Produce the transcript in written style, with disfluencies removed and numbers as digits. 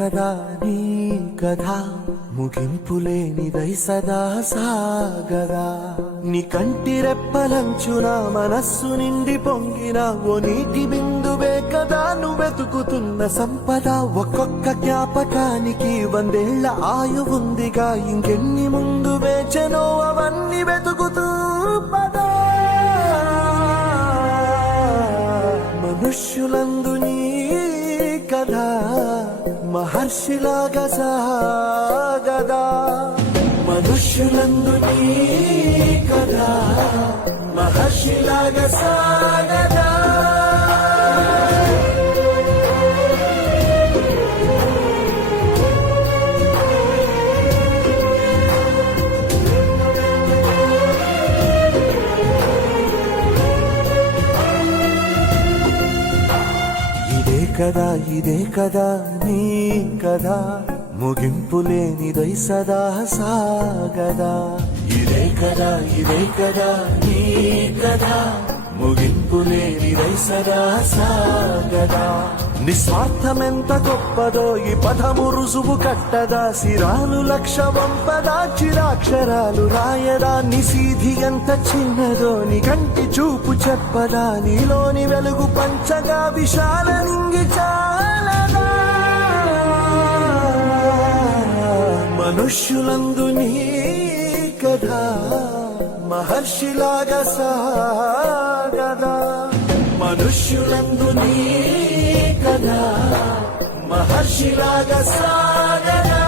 కదా నీ కథ ముగింపులేనిదై సదా సాగదా. నీ కంటి రెప్పలంచున మనస్సు నిండి పొంగిన ఓ నీటి బిందువే కదా నువ్వెతుకుతున్న సంపద. ఒక్కొక్క జ్ఞాపకానికి 100 ఏళ్ల ఆయువుందిగా, ఇంకెన్ని ముందు వేచనో అవన్నీ వెతుకుతూ పదా. మనుష్యులందు నీ కథ మహర్షిలాగా సాగదా. మనుష్యులందు నీ కథ మహర్షిలాగా సాగదా. ఇదే కదా నీ కదా ముగింపులేనిదై సదా సాగదా. ఇదే కదా నీ కదా ముగింపులేనిదై సదా సాగదా. నిస్వార్థమెంత గొప్పదో ఈ పదము రుజువు కట్టదా. సిరాలు లక్ష వంపదా, చిరాక్షరాలు రాయదా. నిశీధి ఎంత చిన్నదో నీ కంటి చూపు చెప్పదా. నీలోని వెలుగు పంచగా విశాల నింగి చాలదా. మనుష్యులందు నీ కథ మహర్షిలాగా సాగదా. మనుష్యులందు నీ కథ మహర్షిలాగా సాగదా.